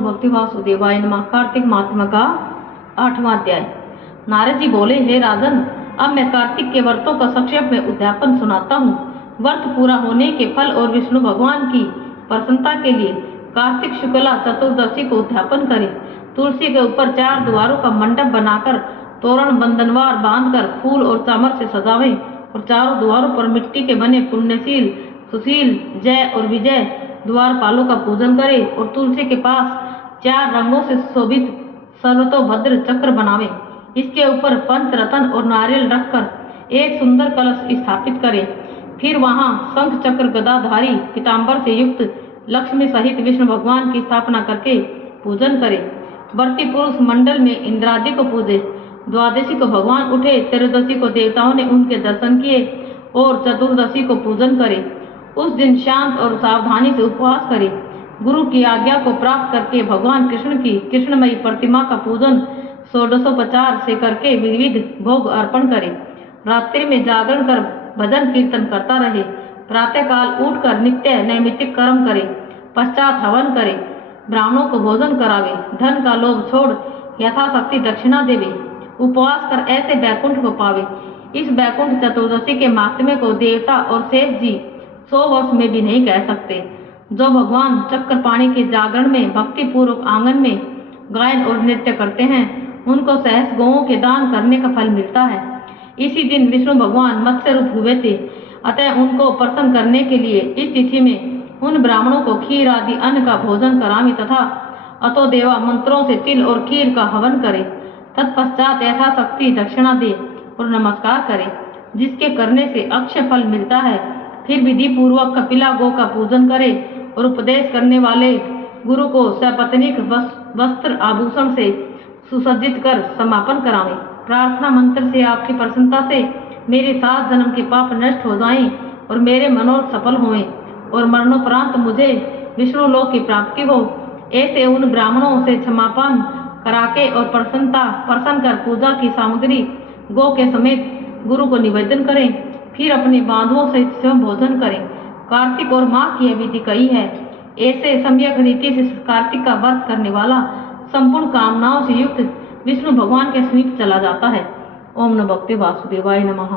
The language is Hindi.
भक्ति वासुदेवाय नमः। कार्तिक मात्म का 8वां अध्याय। नारद जी बोले, हे राजन, अब मैं कार्तिक के व्रतों का संक्षेप में उद्यापन सुनाता हूँ। व्रत पूरा होने के फल और विष्णु भगवान की प्रसन्नता के लिए कार्तिक शुक्ला चतुर्दशी को उद्यापन करें। तुलसी के ऊपर 4 द्वारों का मंडप बनाकर तोरण बंधनवार बांधकर फूल और चामर से सजावें और चारों द्वारों पर मिट्टी के बने पुण्यशील, सुशील, जय और विजय द्वारपालों का पूजन करें और तुलसी के पास 4 रंगों से शोभित सर्वतोभद्र चक्र बनावें। इसके ऊपर पंचरत्न और नारियल रखकर एक सुंदर कलश स्थापित करें। फिर वहां शंख चक्र गदाधारी पीताम्बर से युक्त लक्ष्मी सहित विष्णु भगवान की स्थापना करके पूजन करें। व्रती पुरुष मंडल में इंद्रादि को पूजे। द्वादशी को भगवान उठे, त्रयोदशी को देवताओं ने उनके दर्शन किए और चतुर्दशी को पूजन करे। उस दिन शांत और सावधानी से उपवास करे। गुरु की आज्ञा को प्राप्त करके भगवान कृष्ण की कृष्णमयी प्रतिमा का पूजन षोडशोपचार से करके विविध भोग अर्पण करे। रात्रि में जागरण कर भजन कीर्तन करता रहे। प्रातः काल उठकर नित्य नैमित्तिक कर्म करे। पश्चात हवन करे। ब्राह्मणों को भोजन करावे। धन का लोभ छोड़ यथाशक्ति दक्षिणा देवे। उपवास कर ऐसे बैकुंठ को पावे। इस बैकुंठ चतुर्दशी के महात्म्य को देवता और शेष जी 100 वर्ष में भी नहीं कह सकते। जो भगवान चक्रपाणि के जागरण में भक्ति पूर्वक आंगन में गायन और नृत्य करते हैं, उनको सहस्र गौओं के दान करने का फल मिलता है। इसी दिन विष्णु भगवान मत्स्य रूप हुए थे, अतः उनको प्रसन्न करने के लिए इस तिथि में उन ब्राह्मणों को खीर आदि अन्न का भोजन करावे तथा अतो देवा मंत्रों से तिल और खीर का हवन करे। तत्पश्चात यथाशक्ति दक्षिणा दे और नमस्कार करे, जिसके करने से अक्षय फल मिलता है। फिर विधि पूर्वक कपिला गो का पूजन करे और उपदेश करने वाले गुरु को सपत्नीक वस्त्र आभूषण से सुसज्जित कर समापन करावें। प्रार्थना मंत्र से आपकी प्रसन्नता से मेरे 7 जन्म के पाप नष्ट हो जाएं और मेरे मनोरथ सफल होएं और मरणोपरांत मुझे विष्णु लोक की प्राप्ति हो। ऐसे उन ब्राह्मणों से क्षमापन कराके और प्रसन्न कर पूजा की सामग्री गो के समेत गुरु को निवेदन करें। फिर अपने बांधवों से स्वयं भोजन करें। कार्तिक और माह की विधि कही है। ऐसे सम्यक रीति से कार्तिक का व्रत करने वाला संपूर्ण कामनाओं से युक्त विष्णु भगवान के समीप चला जाता है। ओम नमो भगवते वासुदेवाय नमः।